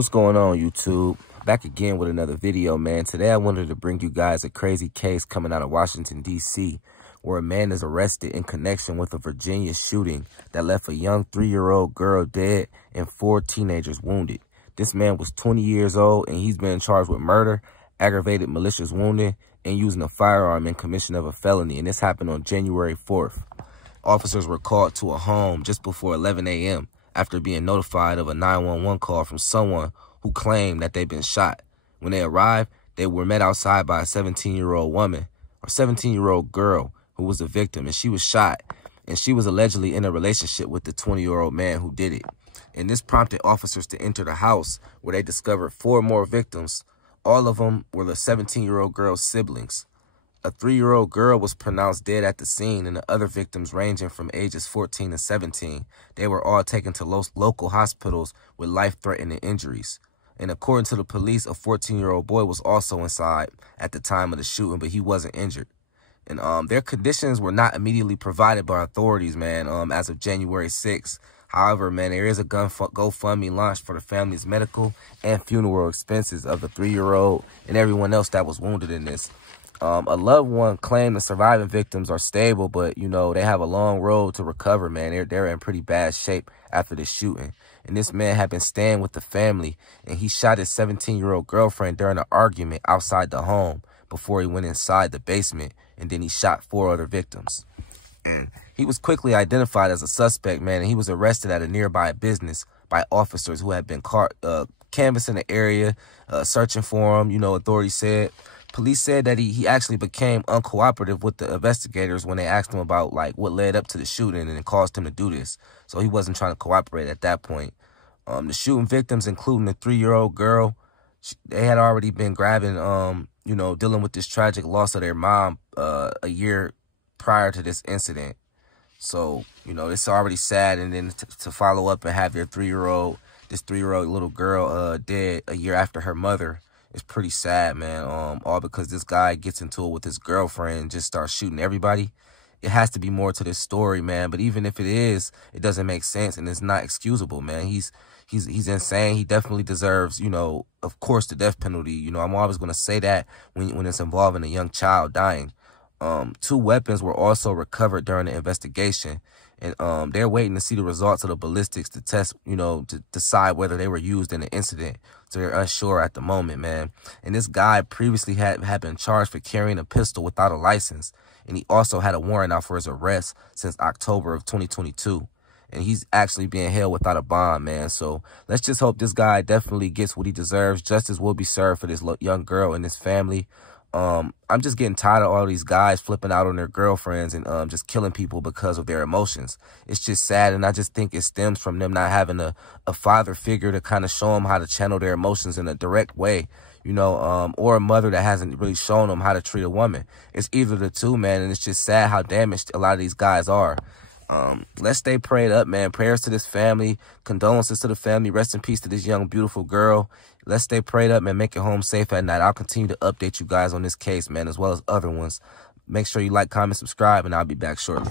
What's going on, YouTube? Back again with another video, man. Today I wanted to bring you guys a crazy case coming out of Washington, D.C., where a man is arrested in connection with a Virginia shooting that left a young 3-year-old girl dead and 4 teenagers wounded. This man was 20 years old, and he's been charged with murder, aggravated malicious wounding, and using a firearm in commission of a felony, and this happened on January 4th. Officers were called to a home just before 11 a.m. after being notified of a 911 call from someone who claimed that they'd been shot. When they arrived, they were met outside by a 17-year-old woman or 17-year-old girl who was the victim, and she was shot, and she was allegedly in a relationship with the 20-year-old man who did it. And this prompted officers to enter the house, where they discovered 4 more victims. All of them were the 17-year-old girl's siblings. A 3-year-old girl was pronounced dead at the scene, and the other victims ranging from ages 14 to 17. They were all taken to local hospitals with life-threatening injuries. And according to the police, a 14-year-old boy was also inside at the time of the shooting, but he wasn't injured. And their conditions were not immediately provided by authorities, man, as of January 6th. However, man, there is a GoFundMe launched for the family's medical and funeral expenses of the 3-year-old and everyone else that was wounded in this. A loved one claimed the surviving victims are stable, but, you know, they have a long road to recover, man. They're in pretty bad shape after the shooting. And this man had been staying with the family, and he shot his 17-year-old girlfriend during an argument outside the home before he went inside the basement, and then he shot 4 other victims. And he was quickly identified as a suspect, man, and he was arrested at a nearby business by officers who had been canvassing the area, searching for him. You know, authorities said. Police said that he actually became uncooperative with the investigators when they asked him about, like, what led up to the shooting and it caused him to do this. So he wasn't trying to cooperate at that point. The shooting victims, including the 3-year-old girl, they had already been grabbing, you know, dealing with this tragic loss of their mom a year prior to this incident. So, you know, it's already sad. And then to follow up and have this 3-year-old little girl dead a year after her mother, it's pretty sad, man. All because this guy gets into it with his girlfriend and just starts shooting everybody. It has to be more to this story, man. But even if it is, it doesn't make sense and it's not excusable, man. He's insane. He definitely deserves, you know, of course, the death penalty. You know, I'm always going to say that when it's involving a young child dying. 2 weapons were also recovered during the investigation. And they're waiting to see the results of the ballistics to test, you know, to decide whether they were used in the incident. So they're unsure at the moment, man. And this guy previously had been charged for carrying a pistol without a license. And he also had a warrant out for his arrest since October of 2022. And he's actually being held without a bond, man. So let's just hope this guy definitely gets what he deserves. Justice will be served for this young girl and his family. I'm just getting tired of all these guys flipping out on their girlfriends and just killing people because of their emotions. It's just sad, and I just think it stems from them not having a father figure to kind of show them how to channel their emotions in a direct way, you know, or a mother that hasn't really shown them how to treat a woman. It's either the two, man, and it's just sad how damaged a lot of these guys are. Let's stay prayed up, man. Prayers to this family, condolences to the family, rest in peace to this young, beautiful girl. Let's stay prayed up, man. Make it home safe at night. I'll continue to update you guys on this case, man, as well as other ones. Make sure you like, comment, subscribe, and I'll be back shortly.